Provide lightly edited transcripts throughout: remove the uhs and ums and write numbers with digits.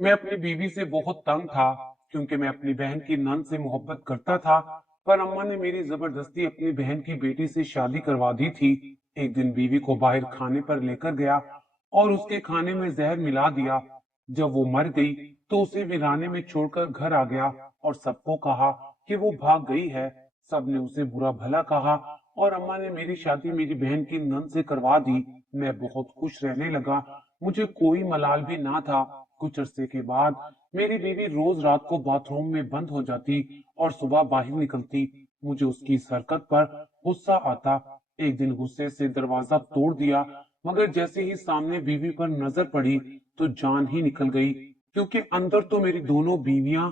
मैं अपनी बीवी से बहुत तंग था क्योंकि मैं अपनी बहन की नंद से मोहब्बत करता था। पर अम्मा ने मेरी जबरदस्ती अपनी बहन की बेटी से शादी करवा दी थी। एक दिन बीवी को बाहर खाने पर लेकर गया और उसके खाने में जहर मिला दिया। जब वो मर गई तो उसे वीराने में छोड़कर घर आ गया और सबको कहा कि वो भाग गई है। सबने उसे बुरा भला कहा और अम्मा ने मेरी शादी मेरी बहन की नंद से करवा दी। मैं बहुत खुश रहने लगा, मुझे कोई मलाल भी ना था। कुछ अरसे के बाद मेरी बीवी रोज रात को बाथरूम में बंद हो जाती और सुबह बाहर निकलती। मुझे उसकी इस हरकत पर गुस्सा आता। एक दिन गुस्से से दरवाजा तोड़ दिया, मगर जैसे ही सामने बीवी पर नजर पड़ी तो जान ही निकल गई, क्योंकि अंदर तो मेरी दोनों बीवियां।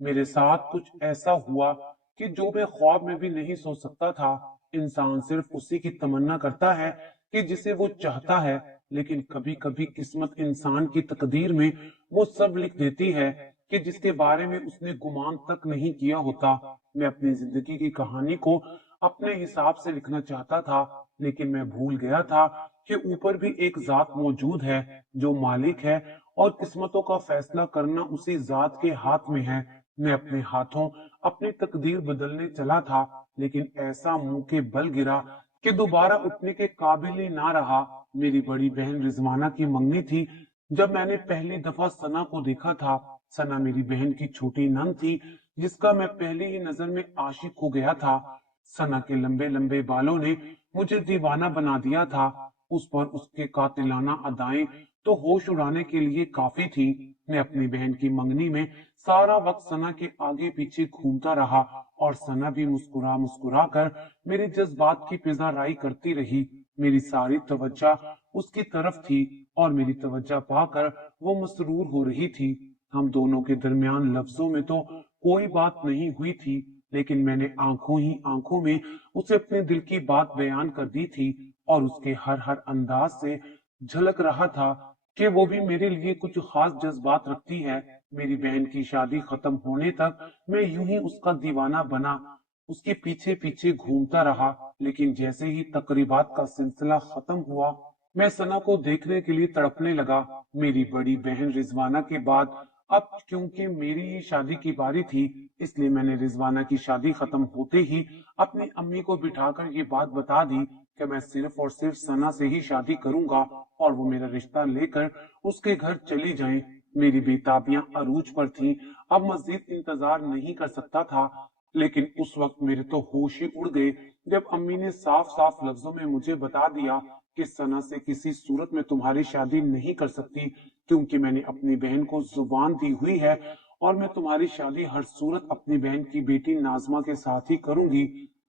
मेरे साथ कुछ ऐसा हुआ कि जो मैं ख्वाब में भी नहीं सोच सकता था। इंसान सिर्फ उसी की तमन्ना करता है कि जिसे वो चाहता है, लेकिन कभी कभी किस्मत इंसान की तकदीर में वो सब लिख देती है कि जिसके बारे में उसने गुमान तक नहीं किया होता। मैं अपनी जिंदगी की कहानी को अपने हिसाब से लिखना चाहता था, लेकिन मैं भूल गया था कि ऊपर भी एक जात मौजूद है जो मालिक है, और किस्मतों का फैसला करना उसी जात के हाथ में है। मैं अपने हाथों अपनी तकदीर बदलने चला था, लेकिन ऐसा मुंह के बल गिरा कि दोबारा उठने के काबिल ही ना रहा। मेरी बड़ी बहन रिजवाना की मंगनी थी। जब मैंने पहली दफा सना को देखा था, सना मेरी बहन की छोटी नंद थी जिसका मैं पहली ही नजर में आशिक हो गया था। सना के लंबे लंबे बालों ने मुझे दीवाना बना दिया था। उस पर उसके कातिलाना अदाएं तो होश उड़ाने के लिए काफी थी। मैं अपनी बहन की मंगनी में सारा वक्त सना के आगे पीछे घूमता रहा और सना भी मुस्कुरा मुस्कुरा कर मेरे जज्बात की पिजाराई करती रही। मेरी सारी तवज्जो उसकी तरफ थी और मेरी तवज्जो पाकर वो मसरूर हो रही थी। हम दोनों के दरमियान लफ्जों में तो कोई बात नहीं हुई थी, लेकिन मैंने आंखों ही आंखों में उसे अपने दिल की बात बयान कर दी थी, और उसके हर हर अंदाज से झलक रहा था कि वो भी मेरे लिए कुछ खास जज्बात रखती है। मेरी बहन की शादी खत्म होने तक मैं यूं ही उसका दीवाना बना, उसके पीछे पीछे घूमता रहा। लेकिन जैसे ही तकरीबात का सिलसिला खत्म हुआ, मैं सना को देखने के लिए तड़पने लगा। मेरी बड़ी बहन रिजवाना के बाद अब क्योंकि मेरी ही शादी की बारी थी, इसलिए मैंने रिजवाना की शादी खत्म होते ही अपनी अम्मी को बिठाकर ये बात बता दी कि मैं सिर्फ और सिर्फ सना से ही शादी करूंगा और वो मेरा रिश्ता लेकर उसके घर चली जाएं। मेरी बेताबियां अरूज पर थीं। अब मजीद इंतजार नहीं कर सकता था। लेकिन उस वक्त मेरे तो होश ही उड़ गए जब अम्मी ने साफ साफ लफ्जों में मुझे बता दिया कि सना से किसी सूरत में तुम्हारी शादी नहीं कर सकती, क्योंकि मैंने अपनी बहन को जुबान दी हुई है और मैं तुम्हारी शादी हर सूरत अपनी बहन की बेटी नाजमा के साथ ही करूंगी।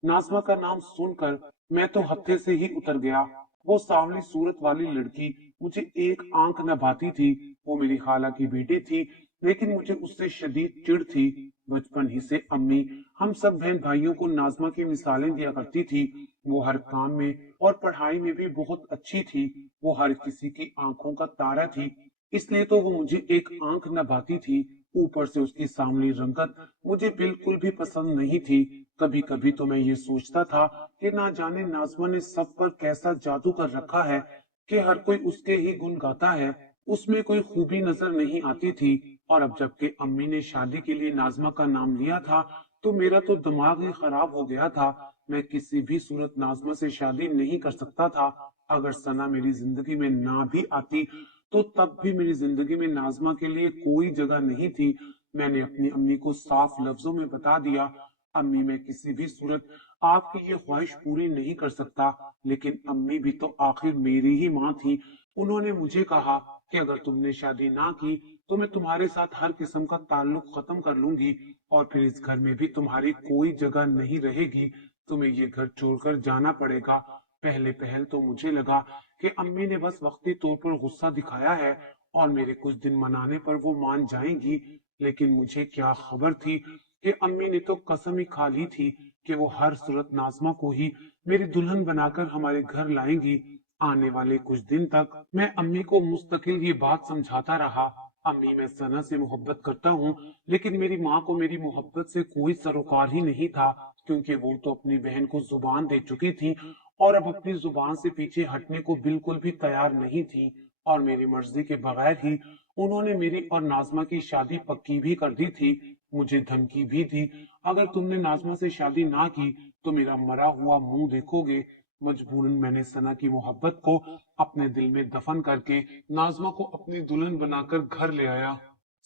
नाजमा का नाम सुनकर मैं तो हत्थे से ही उतर गया। वो सांवली सूरत वाली लड़की मुझे एक आंख न भाती थी। वो मेरी खाला की बेटी थी, लेकिन मुझे उससे शदीद चिढ़ थी। बचपन ही से अम्मी हम सब बहन भाइयों को नाजमा की मिसालें दिया करती थी। वो हर काम में और पढ़ाई में भी बहुत अच्छी थी। वो हर किसी की आंखों का तारा थी, इसलिए तो वो मुझे एक आंख न भाती थी। ऊपर से उसकी सांवली रंगत मुझे बिल्कुल भी पसंद नहीं थी। कभी कभी तो मैं ये सोचता था कि ना जाने नाजमा ने सब पर कैसा जादू कर रखा है कि हर कोई उसके ही गुण गाता है। उसमें कोई खूबी नजर नहीं आती थी। और अब जबकि अम्मी ने शादी के लिए नाजमा का नाम लिया था, तो मेरा तो दिमाग ही खराब हो गया था। मैं किसी भी सूरत नाजमा से शादी नहीं कर सकता था। अगर सना मेरी जिंदगी में ना भी आती तो तब भी मेरी जिंदगी में नाजमा के लिए कोई जगह नहीं थी। मैंने अपनी अम्मी को साफ लफ्जों में बता दिया, अम्मी मैं किसी भी सूरत आपकी ये ख्वाहिश पूरी नहीं कर सकता। लेकिन अम्मी भी तो आखिर मेरी ही माँ थी। उन्होंने मुझे कहा कि अगर तुमने शादी ना की तो मैं तुम्हारे साथ हर किस्म का ताल्लुक खत्म कर लूंगी और फिर इस घर में भी तुम्हारी कोई जगह नहीं रहेगी। तुम्हें ये घर छोड़कर जाना पड़ेगा। पहले पहल तो मुझे लगा कि अम्मी ने बस वक्ती तौर पर गुस्सा दिखाया है और मेरे कुछ दिन मनाने पर वो मान जाएंगी। लेकिन मुझे क्या खबर थी कि अम्मी ने तो कसम ही खा ली थी कि वो हर सूरत नाजमा को ही मेरी दुल्हन बनाकर हमारे घर लाएंगी। आने वाले कुछ दिन तक मैं अम्मी को मुस्तकिल ये बात समझाता रहा, अम्मी मैं सना से मोहब्बत करता हूँ। लेकिन मेरी माँ को मेरी मोहब्बत से कोई सरोकार ही नहीं था, क्योंकि वो तो अपनी बहन को जुबान दे चुकी थी और अब अपनी जुबान से पीछे हटने को बिल्कुल भी तैयार नहीं थी, और मेरी मर्जी के बगैर ही उन्होंने मेरी और नाजमा की शादी पक्की भी कर दी थी। मुझे धमकी भी दी, अगर तुमने नाजमा से शादी ना की तो मेरा मरा हुआ मुंह देखोगे। मजबूरन मैंने सना की मोहब्बत को अपने दिल में दफन करके नाजमा को अपनी दुल्हन बनाकर घर ले आया।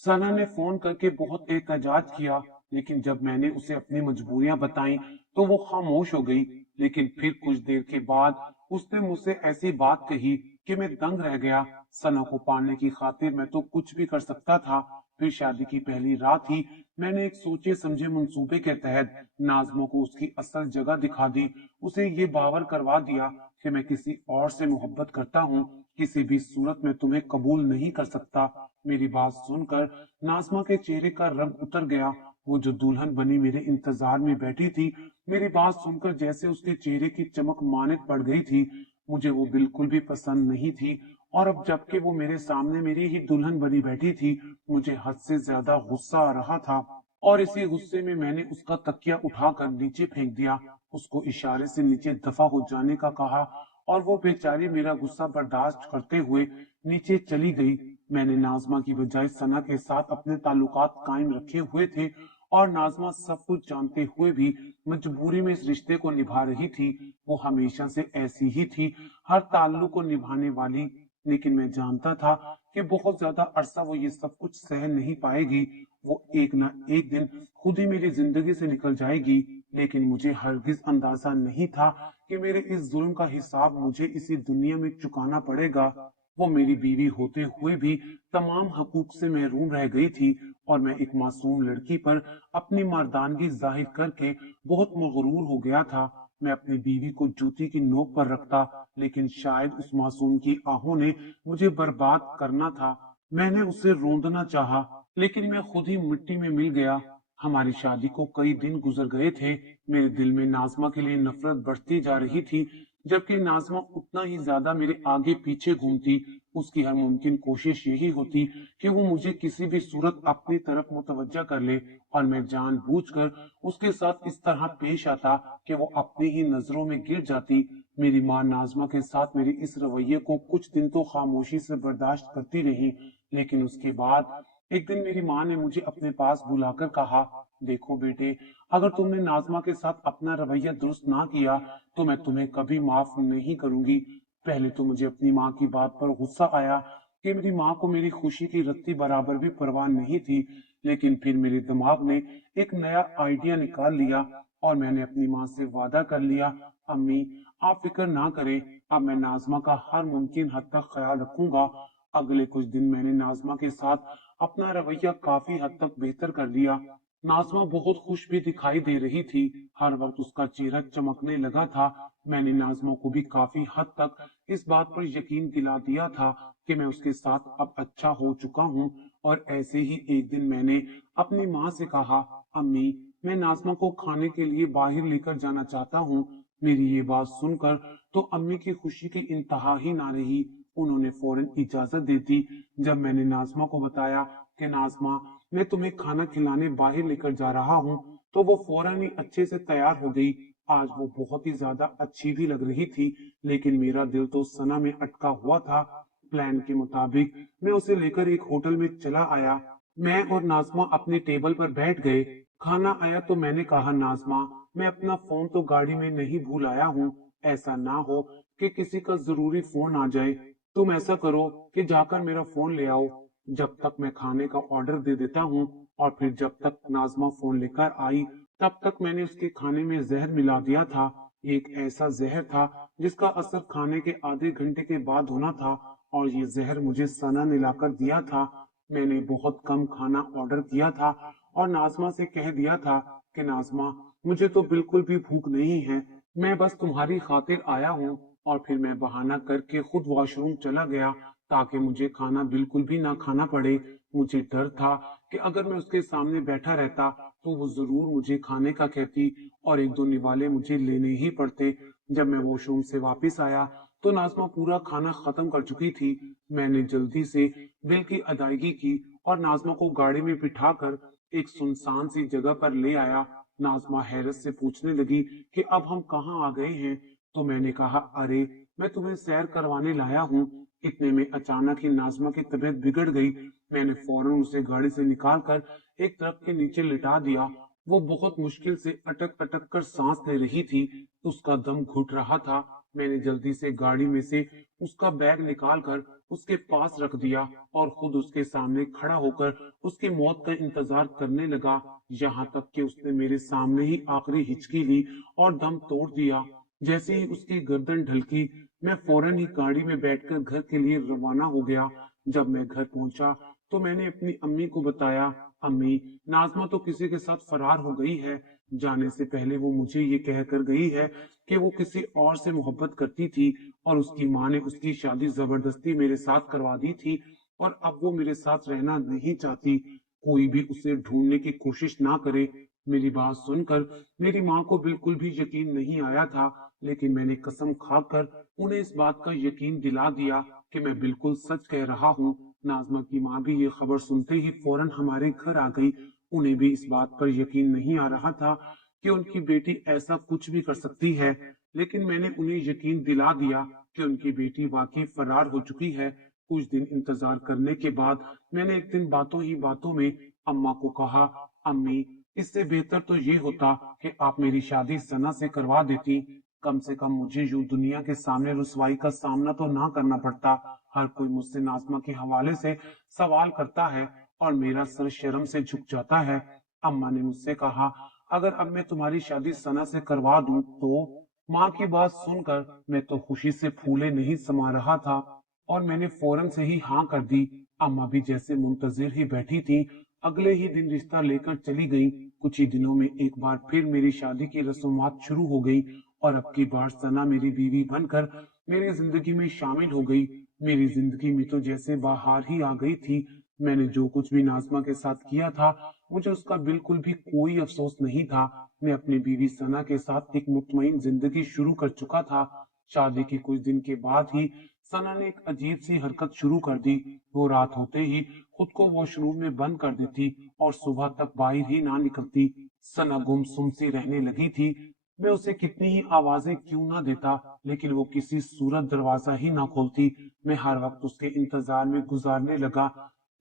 सना ने फोन करके बहुत एहतजाज किया, लेकिन जब मैंने उसे अपनी मजबूरियां बताई तो वो खामोश हो गई। लेकिन फिर कुछ देर के बाद उसने मुझसे ऐसी बात कही कि मैं दंग रह गया। सना को पाने की खातिर मैं तो कुछ भी कर सकता था। फिर शादी की पहली रात ही मैंने एक सोचे समझे मंसूबे के तहत नाजमा को उसकी असल जगह दिखा दी। उसे ये बावर करवा दिया कि मैं किसी और से मोहब्बत करता हूँ, किसी भी सूरत में तुम्हें कबूल नहीं कर सकता। मेरी बात सुनकर नाजमा के चेहरे का रंग उतर गया। वो जो दुल्हन बनी मेरे इंतजार में बैठी थी, मेरी बात सुनकर जैसे उसके चेहरे की चमक मानित पड़ गई थी। मुझे वो बिल्कुल भी पसंद नहीं थी, और अब जबकि वो मेरे सामने मेरी ही दुल्हन बनी बैठी थी, मुझे हद से ज्यादा गुस्सा आ रहा था। और इसी गुस्से में मैंने उसका तकिया उठाकर नीचे फेंक दिया, उसको इशारे से नीचे दफा हो जाने का कहा, और वो बेचारी मेरा गुस्सा बर्दाश्त करते हुए नीचे चली गई। मैंने नाजमा की बजाय सना के साथ अपने ताल्लुकात कायम रखे हुए थे, और नाजमा सब कुछ जानते हुए भी मजबूरी में इस रिश्ते को निभा रही थी। वो हमेशा से ऐसी ही थी, हर ताल्लुक को निभाने वाली। लेकिन मैं जानता था कि बहुत ज्यादा अरसा वो ये सब कुछ सह नहीं पाएगी। वो एक ना एक दिन खुद ही मेरी जिंदगी से निकल जाएगी। लेकिन मुझे हरगिज अंदाजा नहीं था कि मेरे इस जुल्म का हिसाब मुझे इसी दुनिया में चुकाना पड़ेगा। वो मेरी बीवी होते हुए भी तमाम हकूक से महरूम रह गई थी, और मैं एक मासूम लड़की पर अपनी मर्दानगी जाहिर करके बहुत मगरूर हो गया था। मैं अपनी बीवी को जूती की नोक पर रखता, लेकिन शायद उस मासूम की आहों ने मुझे बर्बाद करना था। मैंने उसे रोंदना चाहा, लेकिन मैं खुद ही मिट्टी में मिल गया। हमारी शादी को कई दिन गुजर गए थे। मेरे दिल में नाजमा के लिए नफरत बढ़ती जा रही थी, जबकि नाजमा उतना ही ज्यादा मेरे आगे पीछे घूमती। उसकी हर मुमकिन कोशिश यही होती कि वो मुझे किसी भी सूरत अपनी तरफ मुतवज्जा कर ले, और मैं जानबूझकर उसके साथ इस तरह पेश आता कि वो अपनी ही नजरों में गिर जाती। मेरी माँ नाजमा के साथ मेरे इस रवैये को कुछ दिन तो खामोशी से बर्दाश्त करती रही, लेकिन उसके बाद एक दिन मेरी माँ ने मुझे अपने पास बुलाकर कहा, देखो बेटे, अगर तुमने नाजमा के साथ अपना रवैया दुरुस्त ना किया तो मैं तुम्हें कभी माफ नहीं करूंगी। पहले तो मुझे अपनी माँ की बात पर गुस्सा आया कि मेरी माँ को मेरी खुशी की रत्ती बराबर भी परवाह नहीं थी। लेकिन फिर मेरे दिमाग ने एक नया आइडिया निकाल लिया, और मैंने अपनी माँ से वादा कर लिया, अम्मी आप फिक्र ना करें, अब मैं नाजमा का हर मुमकिन हद तक ख्याल रखूंगा। अगले कुछ दिन मैंने नाजमा के साथ अपना रवैया काफी हद तक बेहतर कर लिया। नाजमा बहुत खुश भी दिखाई दे रही थी, हर वक्त उसका चेहरा चमकने लगा था। मैंने नाजमा को भी काफी हद तक इस बात पर यकीन दिला दिया था कि मैं उसके साथ अब अच्छा हो चुका हूँ। और ऐसे ही एक दिन मैंने अपनी माँ से कहा, अम्मी मैं नाजमा को खाने के लिए बाहर लेकर जाना चाहता हूँ। मेरी ये बात सुनकर तो अम्मी की खुशी की इंतहा ही ना रही। उन्होंने फौरन इजाजत दे दी। जब मैंने नाजमा को बताया कि नाजमा मैं तुम्हें खाना खिलाने बाहर लेकर जा रहा हूँ, तो वो फौरन ही अच्छे से तैयार हो गई। आज वो बहुत ही ज्यादा अच्छी भी लग रही थी, लेकिन मेरा दिल तो सना में अटका हुआ था। प्लान के मुताबिक मैं उसे लेकर एक होटल में चला आया। मैं और नाजमा अपने टेबल पर बैठ गए। खाना आया तो मैंने कहा, नाजमा मैं अपना फोन तो गाड़ी में नहीं भूल आया हूँ, ऐसा ना हो कि किसी का जरूरी फोन आ जाए। तुम ऐसा करो कि जाकर मेरा फोन ले आओ, जब तक मैं खाने का ऑर्डर दे देता हूँ। और फिर जब तक नाजमा फोन लेकर आई, तब तक मैंने उसके खाने में जहर मिला दिया था। एक ऐसा जहर था जिसका असर खाने के आधे घंटे के बाद होना था, और ये जहर मुझे सना ने लाकर दिया था। मैंने बहुत कम खाना ऑर्डर किया था, और नाजमा से कह दिया था कि नाजमा मुझे तो बिल्कुल भी भूख नहीं है, मैं बस तुम्हारी खातिर आया हूँ। और फिर मैं बहाना करके खुद वॉशरूम चला गया, ताकि मुझे खाना बिल्कुल भी ना खाना पड़े। मुझे डर था कि अगर मैं उसके सामने बैठा रहता तो वो जरूर मुझे खाने का कहती, और एक दो निवाले मुझे लेने ही पड़ते। जब मैं वॉशरूम से वापस आया तो नाजमा पूरा खाना खत्म कर चुकी थी। मैंने जल्दी से बिल की अदायगी की और नाजमा को गाड़ी में बिठाकर एक सुनसान सी जगह पर ले आया। नाजमा हैरत से पूछने लगी कि अब हम कहाँ आ गए हैं। तो मैंने कहा, अरे मैं तुम्हें सैर करवाने लाया हूँ। इतने में अचानक ही नाजमा की तबीयत बिगड़ गई। मैंने फौरन उसे गाड़ी से निकालकर एक ट्रक के नीचे लिटा दिया। वो बहुत मुश्किल से अटक अटक कर सांस ले रही थी, उसका दम घुट रहा था। मैंने जल्दी से गाड़ी में से उसका बैग निकालकर उसके पास रख दिया और खुद उसके सामने खड़ा होकर उसकी मौत का इंतजार करने लगा, यहाँ तक कि उसने मेरे सामने ही आखिरी हिचकी ली और दम तोड़ दिया। जैसे ही उसकी गर्दन ढलकी, मैं फौरन ही गाड़ी में बैठकर घर के लिए रवाना हो गया। जब मैं घर पहुंचा तो मैंने अपनी अम्मी को बताया, अम्मी, नाजमा तो किसी के साथ फरार हो गई है। जाने से पहले वो मुझे ये कहकर गई है कि वो किसी और से मोहब्बत करती थी और उसकी माँ ने उसकी शादी जबरदस्ती मेरे साथ करवा दी थी और अब वो मेरे साथ रहना नहीं चाहती। कोई भी उसे ढूंढने की कोशिश ना करे। मेरी बात सुनकर मेरी माँ को बिल्कुल भी यकीन नहीं आया था, लेकिन मैंने कसम खाकर उन्हें इस बात का यकीन दिला दिया कि मैं बिल्कुल सच कह रहा हूँ। नाजमा की माँ भी ये खबर सुनते ही फौरन हमारे घर आ गई। उन्हें भी इस बात पर यकीन नहीं आ रहा था कि उनकी बेटी ऐसा कुछ भी कर सकती है, लेकिन मैंने उन्हें यकीन दिला दिया कि उनकी बेटी वाकई फरार हो चुकी है। कुछ दिन इंतजार करने के बाद मैंने एक दिन बातों ही बातों में अम्मा को कहा, अम्मी, इससे बेहतर तो ये होता कि आप मेरी शादी सना से करवा देती। कम से कम मुझे यूं दुनिया के सामने रुसवाई का सामना तो ना करना पड़ता। हर कोई मुझसे नाजमा के हवाले से सवाल करता है और मेरा सर शर्म से झुक जाता है। अम्मा ने मुझसे कहा, अगर अब मैं तुम्हारी शादी सना से करवा दूं तो? माँ की बात सुनकर मैं तो खुशी से फूले नहीं समा रहा था और मैंने फौरन से ही हाँ कर दी। अम्मा भी जैसे मुंतजिर ही बैठी थी। अगले ही दिन रिश्ता लेकर चली गई। कुछ ही दिनों में एक बार फिर मेरी शादी की रस्मात शुरू हो गई और अब की बार सना मेरी बीवी बनकर मेरी जिंदगी में शामिल हो गई। मेरी जिंदगी में तो जैसे बाहर ही आ गई थी। मैंने जो कुछ भी नाजमा के साथ किया था, मुझे उसका बिल्कुल भी कोई अफसोस नहीं था। मैं अपनी बीवी सना के साथ एक मुतमईन जिंदगी शुरू कर चुका था। शादी के कुछ दिन के बाद ही सना ने एक अजीब सी हरकत शुरू कर दी। वो रात होते ही खुद को वॉशरूम में बंद कर देती और सुबह तक बाहर ही ना निकलती। सना गुमसुम सी रहने लगी थी। मैं उसे कितनी ही आवाजें क्यों ना देता, लेकिन वो किसी सूरत दरवाजा ही ना खोलती। मैं हर वक्त उसके इंतजार में गुजारने लगा,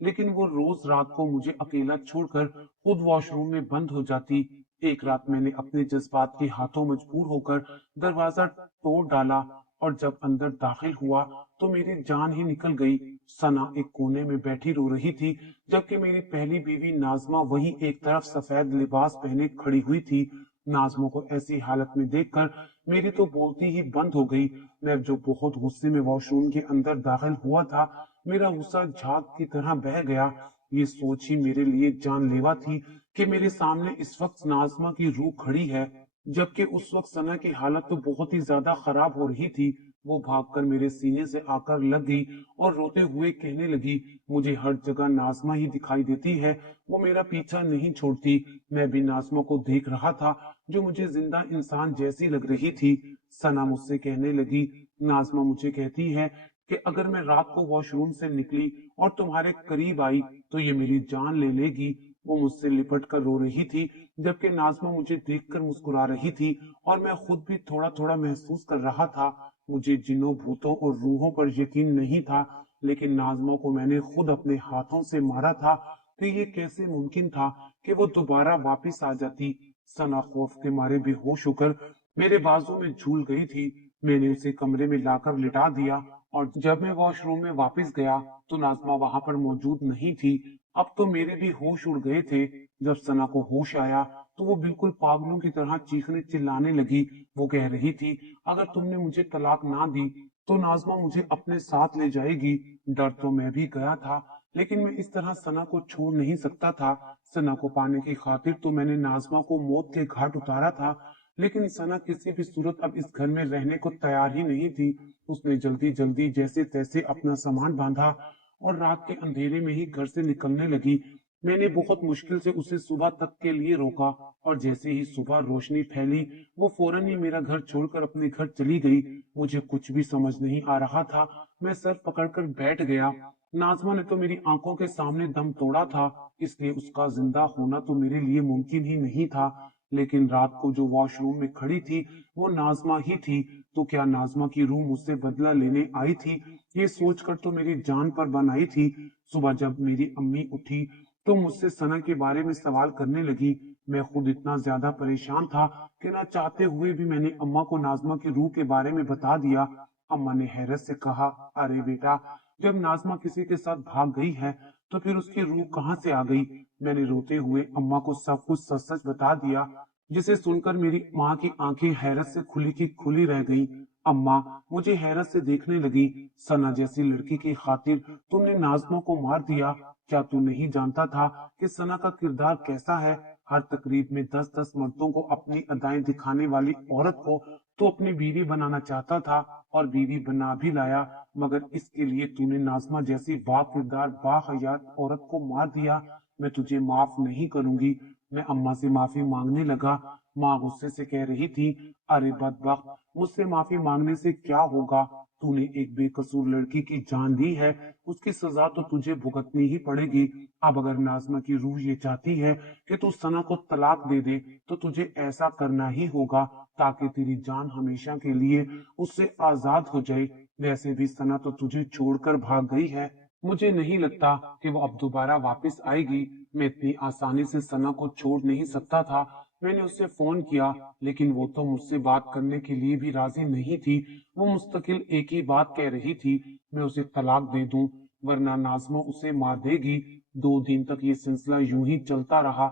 लेकिन वो रोज रात को मुझे अकेला छोड़कर खुद वॉशरूम में बंद हो जाती। एक रात मैंने अपने जज्बात के हाथों मजबूर होकर दरवाजा तोड़ डाला और जब अंदर दाखिल हुआ तो मेरी जान ही निकल गई। सना एक कोने में बैठी रो रही थी, जबकि मेरी पहली बीवी नाजमा वही एक तरफ सफेद लिबास पहने खड़ी हुई थी। नाजमा को ऐसी हालत में देखकर मेरी तो बोलती ही बंद हो गई। मैं जो बहुत गुस्से में वॉशरूम के अंदर दाखिल हुआ था, मेरा गुस्सा झाग की तरह बह गया। ये सोच ही मेरे लिए जानलेवा थी कि मेरे सामने इस वक्त नाजमा की रूह खड़ी है, जबकि उस वक्त सना की हालत तो बहुत ही ज्यादा खराब हो रही थी। वो भागकर मेरे सीने से आकर लग गई और रोते हुए कहने लगी, मुझे हर जगह नाजमा ही दिखाई देती है, वो मेरा पीछा नहीं छोड़ती। मैं भी नाजमा को देख रहा था, जो मुझे जिंदा इंसान जैसी लग रही थी। सना मुझसे कहने लगी, नाजमा मुझे कहती है कि अगर मैं रात को वॉशरूम से निकली और तुम्हारे करीब आई तो ये मेरी जान ले लेगी। वो मुझसे लिपट कर रो रही थी, जबकि नाजमा मुझे देखकर मुस्कुरा रही थी और मैं खुद भी थोड़ा थोड़ा महसूस कर रहा था। मुझे जिन्नों, भूतों और रूहों पर यकीन नहीं था, लेकिन नाजमा को मैंने खुद अपने हाथों से मारा था, तो ये कैसे मुमकिन था कि वो दोबारा वापिस आ जाती। सना खौफ के मारे बेहोश होकर मेरे बाजू में झूल गई थी। मैंने उसे कमरे में लाकर लिटा दिया और जब मैं वॉशरूम में वापस गया तो नाजमा वहां पर मौजूद नहीं थी। अब तो मेरे भी होश उड़ गए थे। जब सना को होश आया तो वो बिल्कुल पागलों की तरह चीखने चिल्लाने लगी। वो कह रही थी, अगर तुमने मुझे तलाक ना दी तो नाजमा मुझे अपने साथ ले जाएगी। डर तो मैं भी गया था, लेकिन मैं इस तरह सना को छोड़ नहीं सकता था। सना को पाने की खातिर तो मैंने नाजमा को मौत के घाट उतारा था, लेकिन सना किसी भी सूरत अब इस घर में रहने को तैयार ही नहीं थी। उसने जल्दी जल्दी जैसे तैसे अपना सामान बांधा और रात के अंधेरे में ही घर से निकलने लगी। मैंने बहुत मुश्किल से उसे सुबह तक के लिए रोका और जैसे ही सुबह रोशनी फैली, वो फौरन ही मेरा घर छोड़कर अपने घर चली गई। मुझे कुछ भी समझ नहीं आ रहा था। मैं सर पकड़कर बैठ गया। नाजमा ने तो मेरी आंखों के सामने दम तोड़ा था, इसलिए उसका जिंदा होना तो मेरे लिए मुमकिन ही नहीं था। लेकिन रात को जो वॉशरूम में खड़ी थी वो नाजमा ही थी। तो क्या नाजमा की रूह मुझसे बदला लेने आई थी? ये सोचकर तो मेरी जान पर बन आई थी। सुबह जब मेरी अम्मी उठी तो मुझसे सना के बारे में सवाल करने लगी। मैं खुद इतना ज्यादा परेशान था कि ना चाहते हुए भी मैंने अम्मा को नाजमा की रूह के बारे में बता दिया। अम्मा ने हैरत से कहा, अरे बेटा, जब नाजमा किसी के साथ भाग गई है तो फिर उसकी रूह कहाँ से आ गई? मैंने रोते हुए अम्मा को सब कुछ सच सच बता दिया, जिसे सुनकर मेरी माँ की आंखें हैरत से खुली की खुली रह गईं। अम्मा मुझे हैरत से देखने लगी। सना जैसी लड़की की खातिर तुमने नाजमा को मार दिया। क्या तू नहीं जानता था कि सना का किरदार कैसा है? हर तकरीब में 10-10 मर्दों को अपनी अदाएं दिखाने वाली औरत को तो अपनी बीवी बनाना चाहता था और बीवी बना भी लाया, मगर इसके लिए तूने नाजमा जैसी बा किरदार बाहयात औरत को मार दिया। मैं तुझे माफ नहीं करूंगी। मैं अम्मा से माफी मांगने लगा। माँ गुस्से से कह रही थी, अरे बदबख्त, मुझसे माफी मांगने से क्या होगा? तूने एक बेकसूर लड़की की जान ली है, उसकी सजा तो तुझे भुगतनी ही पड़ेगी। अब अगर नाजमा की रूह ये चाहती है कि तू सना को तलाक दे दे तो तुझे ऐसा करना ही होगा, ताकि तेरी जान हमेशा के लिए उससे आजाद हो जाए। वैसे भी सना तो तुझे छोड़कर भाग गई है। मुझे नहीं लगता कि वो अब दोबारा वापस आएगी। मैं इतनी आसानी से सना को छोड़ नहीं सकता था। मैंने उससे फोन किया, लेकिन वो तो मुझसे बात करने के लिए भी राजी नहीं थी। वो मुस्तकिल एक ही बात कह रही थी, मैं उसे तलाक दे दूं वरना नाजमा उसे मार देगी। 2 दिन तक ये सिलसिला यूं ही चलता रहा।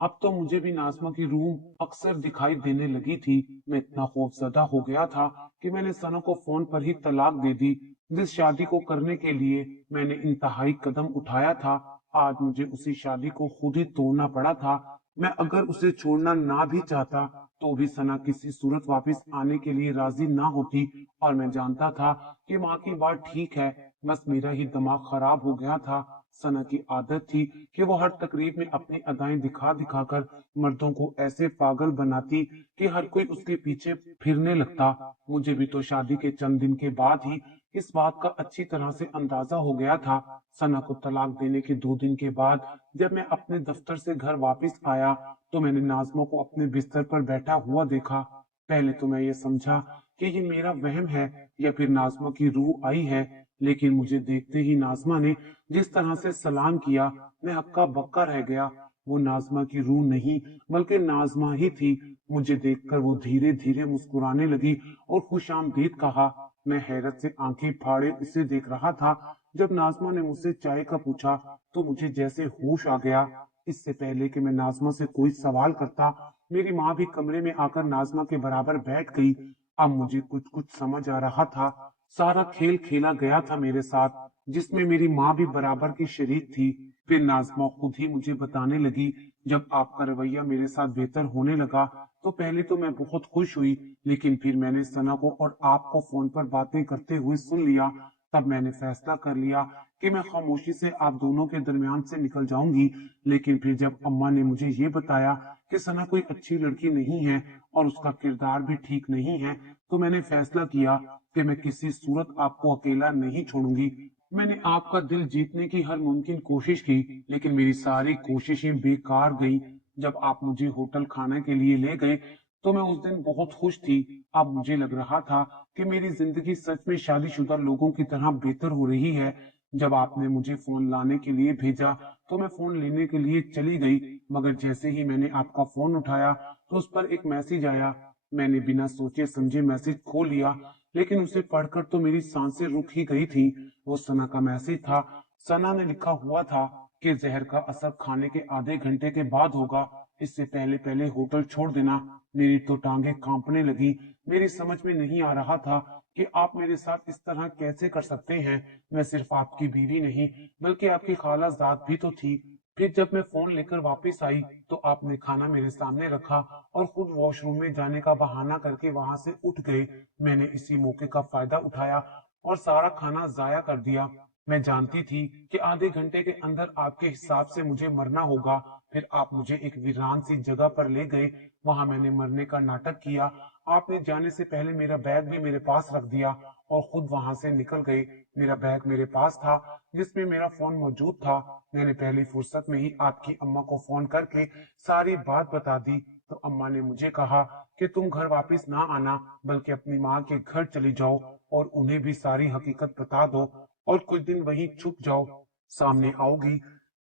अब तो मुझे भी नाजमा की रूह अक्सर दिखाई देने लगी थी। मैं इतना खौफजदा हो गया था कि मैंने सना को फोन पर ही तलाक दे दी। जिस शादी को करने के लिए मैंने इंतहाई कदम उठाया था, आज मुझे उसी शादी को खुद ही तोड़ना पड़ा था। मैं अगर उसे छोड़ना ना भी चाहता तो भी सना किसी सूरत वापस आने के लिए राजी ना होती। और मैं जानता था कि माँ की बात ठीक है, बस मेरा ही दिमाग खराब हो गया था। सना की आदत थी कि वो हर तकरीब में अपनी अदाएं दिखा दिखाकर मर्दों को ऐसे पागल बनाती कि हर कोई उसके पीछे फिरने लगता। मुझे भी तो शादी के चंद दिन के बाद ही इस बात का अच्छी तरह से अंदाजा हो गया था। सना को तलाक देने के 2 दिन के बाद जब मैं अपने दफ्तर से घर वापस आया तो मैंने नाजमा को अपने बिस्तर पर बैठा हुआ देखा। पहले तो मैं ये समझा कि ये मेरा वहम है या फिर नाजमा की रूह आई है, लेकिन मुझे देखते ही नाजमा ने जिस तरह से सलाम किया, मैं हक्का बक्का रह गया। वो नाजमा की रूह नहीं बल्कि नाजमा ही थी। मुझे देखकर वो धीरे धीरे मुस्कुराने लगी और खुशामदीद कहा। मैं हैरत से आंखें फाड़े उसे देख रहा था। जब नाजमा ने मुझसे चाय का पूछा तो मुझे जैसे होश आ गया। इससे पहले कि मैं नाजमा से कोई सवाल करता, मेरी माँ भी कमरे में आकर नाजमा के बराबर बैठ गई। अब मुझे कुछ कुछ समझ आ रहा था। सारा खेल खेला गया था मेरे साथ, जिसमें मेरी माँ भी बराबर की शरीक थी। फिर नाजमा खुद ही मुझे बताने लगी, जब आपका रवैया मेरे साथ बेहतर होने लगा तो पहले तो मैं बहुत खुश हुई, लेकिन फिर मैंने सना को और आपको फोन पर बातें करते हुए सुन लिया। तब मैंने फैसला कर लिया कि मैं खामोशी से आप दोनों के दरमियान से निकल जाऊंगी। लेकिन फिर जब अम्मा ने मुझे ये बताया कि सना कोई अच्छी लड़की नहीं है और उसका किरदार भी ठीक नहीं है, तो मैंने फैसला किया कि मैं किसी सूरत आपको अकेला नहीं छोड़ूंगी। मैंने आपका दिल जीतने की हर मुमकिन कोशिश की, लेकिन मेरी सारी कोशिशें बेकार गई। जब आप मुझे होटल खाने के लिए ले गए तो मैं उस दिन बहुत खुश थी। अब मुझे लग रहा था कि मेरी जिंदगी सच में शादीशुदा लोगों की तरह बेहतर हो रही है। जब आपने मुझे फोन लाने के लिए भेजा तो मैं फोन लेने के लिए चली गई, मगर जैसे ही मैंने आपका फोन उठाया तो उस पर एक मैसेज आया। मैंने बिना सोचे समझे मैसेज खोल लिया, लेकिन उसे पढ़कर तो मेरी सांसें रुक ही गई थी। वो सना का मैसेज था। सना ने लिखा हुआ था कि जहर का असर खाने के आधे घंटे के बाद होगा, इससे पहले पहले होटल छोड़ देना। मेरी तो टांगे कांपने लगी। मेरी समझ में नहीं आ रहा था कि आप मेरे साथ इस तरह कैसे कर सकते हैं। मैं सिर्फ आपकी बीवी नहीं बल्कि आपकी खालाजाद भी तो थी। फिर जब मैं फोन लेकर वापस आई तो आपने खाना मेरे सामने रखा और खुद वॉशरूम में जाने का बहाना करके वहां से उठ गए। मैंने इसी मौके का फायदा उठाया और सारा खाना जाया कर दिया। मैं जानती थी कि आधे घंटे के अंदर आपके हिसाब से मुझे मरना होगा। फिर आप मुझे एक वीरान सी जगह पर ले गए। वहां मैंने मरने का नाटक किया। आपने जाने से पहले मेरा बैग भी मेरे पास रख दिया और खुद वहां से निकल गए। मेरा बैग मेरे पास था जिसमें मेरा फोन मौजूद था। मैंने पहली फुर्सत में ही आपकी अम्मा को फोन करके सारी बात बता दी। तो अम्मा ने मुझे कहा कि तुम घर वापस ना आना, बल्कि अपनी माँ के घर चली जाओ और उन्हें भी सारी हकीकत बता दो और कुछ दिन वहीं छुप जाओ। सामने आओगी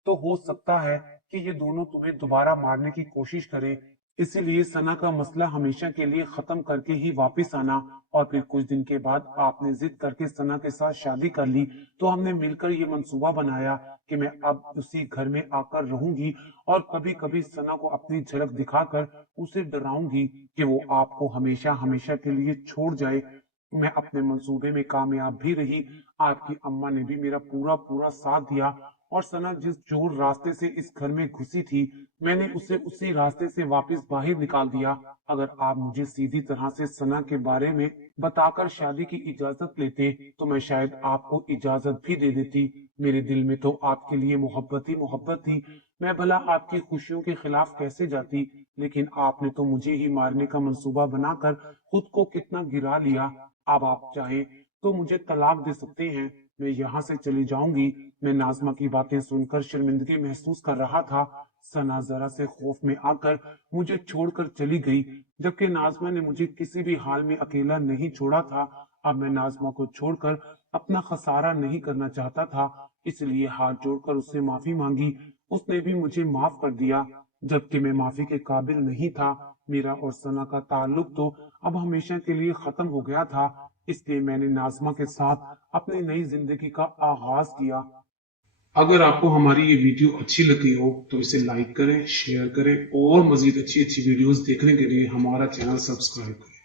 तो हो सकता है कि ये दोनों तुम्हें दोबारा मारने की कोशिश करें। इसीलिए सना का मसला हमेशा के लिए खत्म करके ही वापस आना। और फिर कुछ दिन के बाद आपने जिद करके सना के साथ शादी कर ली, तो हमने मिलकर ये मंसूबा बनाया कि मैं अब उसी घर में आकर रहूंगी और कभी कभी सना को अपनी झलक दिखाकर उसे डराऊंगी कि वो आपको हमेशा हमेशा के लिए छोड़ जाए। मैं अपने मंसूबे में कामयाब भी रही। आपकी अम्मा ने भी मेरा पूरा पूरा साथ दिया और सना जिस जोर रास्ते से इस घर में घुसी थी, मैंने उसे उसी रास्ते से वापस बाहर निकाल दिया। अगर आप मुझे सीधी तरह से सना के बारे में बताकर शादी की इजाजत लेते तो मैं शायद आपको इजाजत भी दे देती। मेरे दिल में तो आपके लिए मोहब्बत ही मोहब्बत थी। मैं भला आपकी खुशियों के खिलाफ कैसे जाती, लेकिन आपने तो मुझे ही मारने का मंसूबा बनाकर खुद को कितना गिरा लिया। अब आप चाहें तो मुझे तलाक दे सकते हैं, मैं यहाँ से चली जाऊंगी। मैं नाजमा की बातें सुनकर शर्मिंदगी महसूस कर रहा था। सना जरा से खौफ में आकर मुझे छोड़कर चली गई, जबकि नाजमा ने मुझे किसी भी हाल में अकेला नहीं छोड़ा था। अब मैं नाजमा को छोड़कर अपना खसारा नहीं करना चाहता था, इसलिए हाथ जोड़कर उससे माफी मांगी। उसने भी मुझे माफ कर दिया, जबकि मैं माफी के काबिल नहीं था। मेरा और सना का ताल्लुक तो अब हमेशा के लिए खत्म हो गया था। इसलिए मैंने नाजमा के साथ अपनी नई जिंदगी का आगाज किया। अगर आपको हमारी ये वीडियो अच्छी लगी हो तो इसे लाइक करें, शेयर करें और मजीद अच्छी अच्छी वीडियोस देखने के लिए हमारा चैनल सब्सक्राइब करें।